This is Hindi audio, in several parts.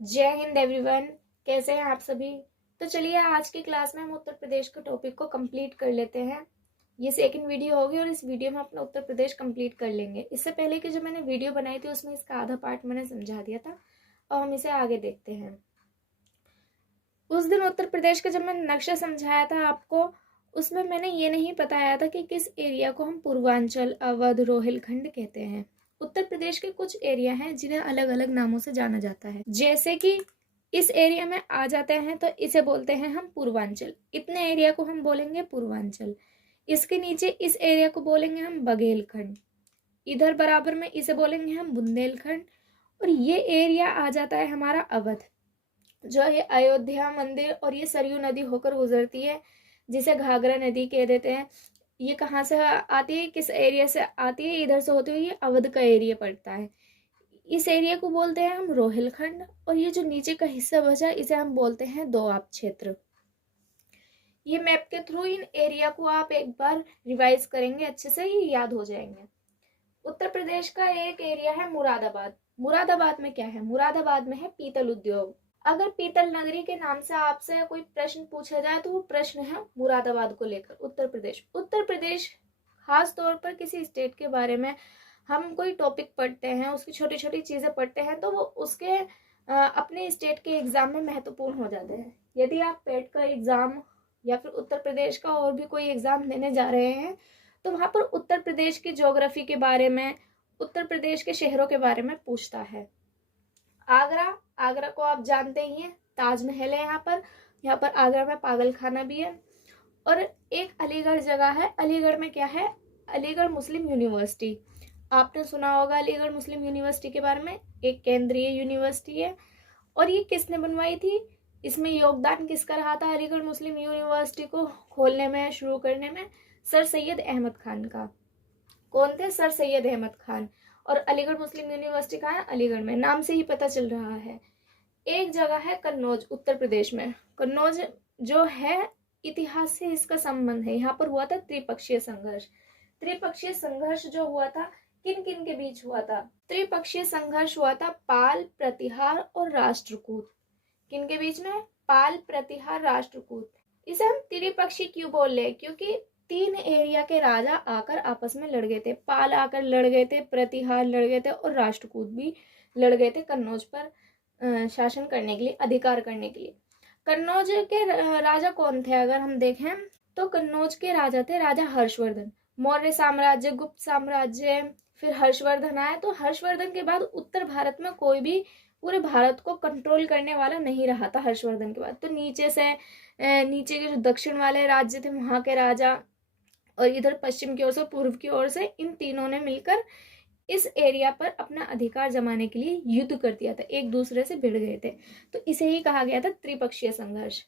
जय हिंद एवरीवन। कैसे हैं आप सभी। तो चलिए आज की क्लास में हम उत्तर प्रदेश के टॉपिक को कंप्लीट कर लेते हैं। ये सेकंड वीडियो होगी और इस वीडियो में अपना उत्तर प्रदेश कंप्लीट कर लेंगे। इससे पहले कि जो मैंने वीडियो बनाई थी उसमें इसका आधा पार्ट मैंने समझा दिया था और हम इसे आगे देखते हैं। उस दिन उत्तर प्रदेश का जब मैंने नक्शा समझाया था आपको, उसमें मैंने ये नहीं बताया था कि किस एरिया को हम पूर्वांचल, अवध, रोहिलखंड कहते हैं। उत्तर प्रदेश के कुछ एरिया हैं जिन्हें अलग अलग नामों से जाना जाता है। जैसे कि इस एरिया में आ जाते हैं तो इसे बोलते हैं हम पूर्वांचल। इतने एरिया को हम बोलेंगे पूर्वांचल। इसके नीचे इस एरिया को बोलेंगे हम बघेलखंड। इधर बराबर में इसे बोलेंगे हम बुंदेलखंड। और ये एरिया आ जाता है हमारा अवध, जो ये अयोध्या मंदिर और ये सरयू नदी होकर गुजरती है, जिसे घाघरा नदी कह देते हैं। ये कहाँ से आती है, किस एरिया से आती है, इधर से होते हुए ये अवध का एरिया पड़ता है। इस एरिया को बोलते हैं हम रोहिलखंड। और ये जो नीचे का हिस्सा बचा इसे हम बोलते हैं दोआब क्षेत्र। ये मैप के थ्रू इन एरिया को आप एक बार रिवाइज करेंगे, अच्छे से ही याद हो जाएंगे। उत्तर प्रदेश का एक एरिया है मुरादाबाद। मुरादाबाद में क्या है, मुरादाबाद में है पीतल उद्योग। अगर पीतल नगरी के नाम से आपसे कोई प्रश्न पूछा जाए तो वो प्रश्न है मुरादाबाद को लेकर। उत्तर प्रदेश खास तौर पर किसी स्टेट के बारे में हम कोई टॉपिक पढ़ते हैं, उसकी छोटी छोटी चीजें पढ़ते हैं तो वो उसके अपने स्टेट के एग्जाम में महत्वपूर्ण हो जाते हैं। यदि आप पेट का एग्जाम या फिर उत्तर प्रदेश का और भी कोई एग्जाम देने जा रहे हैं तो वहां पर उत्तर प्रदेश की ज्योग्राफी के बारे में, उत्तर प्रदेश के शहरों के बारे में पूछता है। आगरा, आगरा को आप जानते ही हैं, ताजमहल है यहाँ पर आगरा में पागल खाना भी है। और एक अलीगढ़ जगह है, अलीगढ़ में क्या है, अलीगढ़ मुस्लिम यूनिवर्सिटी। आपने सुना होगा अलीगढ़ मुस्लिम यूनिवर्सिटी के बारे में, एक केंद्रीय यूनिवर्सिटी है। और ये किसने बनवाई थी, इसमें योगदान किसका रहा था अलीगढ़ मुस्लिम यूनिवर्सिटी को खोलने में, शुरू करने में? सर सैयद अहमद खान का। कौन थे? सर सैयद अहमद खान। और अलीगढ़ मुस्लिम यूनिवर्सिटी कहाँ है? अलीगढ़ में, नाम से ही पता चल रहा है। एक जगह है कन्नौज, उत्तर प्रदेश में। कन्नौज जो है, इतिहास से इसका संबंध है। यहाँ पर हुआ था त्रिपक्षीय संघर्ष। त्रिपक्षीय संघर्ष जो हुआ था, किन किन के बीच हुआ था? त्रिपक्षीय संघर्ष हुआ था पाल, प्रतिहार और राष्ट्रकूट। किन के बीच में? पाल, प्रतिहार, राष्ट्रकूट। इसे हम त्रिपक्षी क्यों बोल रहे हैं? क्योंकि तीन एरिया के राजा आकर आपस में लड़ गए थे। पाल आकर लड़ गए थे, प्रतिहार लड़ गए थे और राष्ट्रकूट भी लड़ गए थे कन्नौज पर शासन करने के लिए, अधिकार करने के लिए। कन्नौज के राजा कौन थे अगर हम देखें तो कन्नौज के राजा थे राजा हर्षवर्धन। मौर्य साम्राज्य, गुप्त साम्राज्य, फिर हर्षवर्धन आए। तो हर्षवर्धन के बाद उत्तर भारत में कोई भी पूरे भारत को कंट्रोल करने वाला नहीं रहा था हर्षवर्धन के बाद। तो नीचे के जो दक्षिण वाले राज्य थे वहां के राजा, और इधर पश्चिम की ओर से, पूर्व की ओर से, इन तीनों ने मिलकर इस एरिया पर अपना अधिकार जमाने के लिए युद्ध कर दिया था, एक दूसरे से भिड़ गए थे। तो इसे ही कहा गया था त्रिपक्षीय संघर्ष।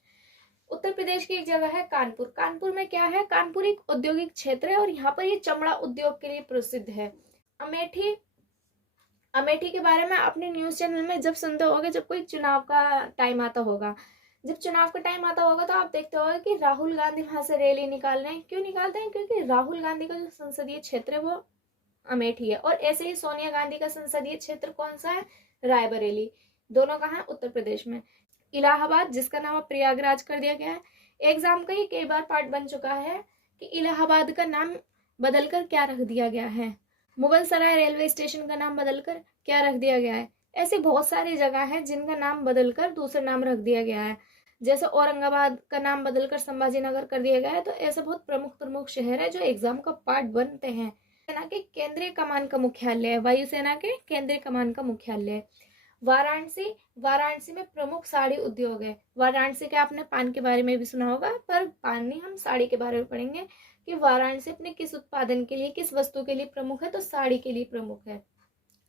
उत्तर प्रदेश की एक जगह है कानपुर। कानपुर में क्या है? कानपुर एक औद्योगिक क्षेत्र है और यहाँ पर ये चमड़ा उद्योग के लिए प्रसिद्ध है। अमेठी, अमेठी के बारे में अपने न्यूज चैनल में जब सुनते होगे, जब कोई चुनाव का टाइम आता होगा, जब चुनाव का टाइम आता होगा तो आप देखते होगा कि राहुल गांधी वहां से रैली निकाल रहे हैं। क्यों निकालते हैं? क्योंकि राहुल गांधी का जो संसदीय क्षेत्र है वो अमेठी है। और ऐसे ही सोनिया गांधी का संसदीय क्षेत्र कौन सा है? रायबरेली। दोनों कहाँ है? उत्तर प्रदेश में। इलाहाबाद, जिसका नाम अब प्रयागराज कर दिया गया है। एग्जाम का ये कई बार पार्ट बन चुका है कि इलाहाबाद का नाम बदलकर क्या रख दिया गया है, मुगल सराय रेलवे स्टेशन का नाम बदलकर क्या रख दिया गया है। ऐसी बहुत सारी जगह है जिनका नाम बदलकर दूसरा नाम रख दिया गया है। जैसे औरंगाबाद का नाम बदलकर संभाजी नगर कर दिया गया है। तो ऐसे बहुत प्रमुख प्रमुख शहर है जो एग्जाम का पार्ट बनते हैं। सेना के केंद्रीय कमान का मुख्यालय है, वायुसेना के केंद्रीय कमान का मुख्यालय है वाराणसी। वाराणसी में प्रमुख साड़ी उद्योग है। वाराणसी के आपने पान के बारे में भी सुना होगा, पर पान नहीं, हम साड़ी के बारे में पढ़ेंगे कि वाराणसी अपने किस उत्पादन के लिए, किस वस्तु के लिए प्रमुख है। तो साड़ी के लिए प्रमुख है।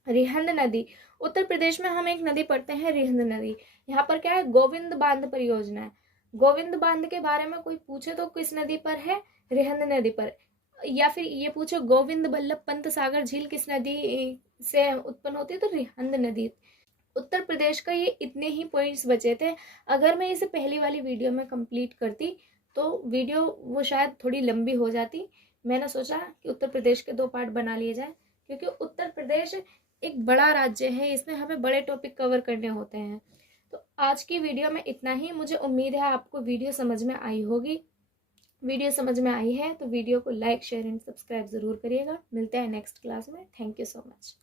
रिहंद नदी, उत्तर प्रदेश में हम एक नदी पढ़ते हैं रिहंद नदी। यहाँ पर क्या है? गोविंद बांध परियोजना है। गोविंद बांध के बारे में कोई पूछे तो किस नदी पर है? रिहंद नदी पर। या फिर ये पूछो गोविंद बल्लभ पंत सागर झील किस नदी से उत्पन्न होती है? तो रिहंद नदी। उत्तर प्रदेश का ये इतने ही पॉइंट्स बचे थे। अगर मैं इसे पहली वाली वीडियो में कंप्लीट करती तो वीडियो वो शायद थोड़ी लंबी हो जाती। मैंने सोचा कि उत्तर प्रदेश के 2 पार्ट बना लिए जाए, क्योंकि उत्तर प्रदेश एक बड़ा राज्य है, इसमें हमें बड़े टॉपिक कवर करने होते हैं। तो आज की वीडियो में इतना ही। मुझे उम्मीद है आपको वीडियो समझ में आई होगी। वीडियो समझ में आई है तो वीडियो को लाइक, शेयर एंड सब्सक्राइब ज़रूर करिएगा। मिलते हैं नेक्स्ट क्लास में। Thank you so much.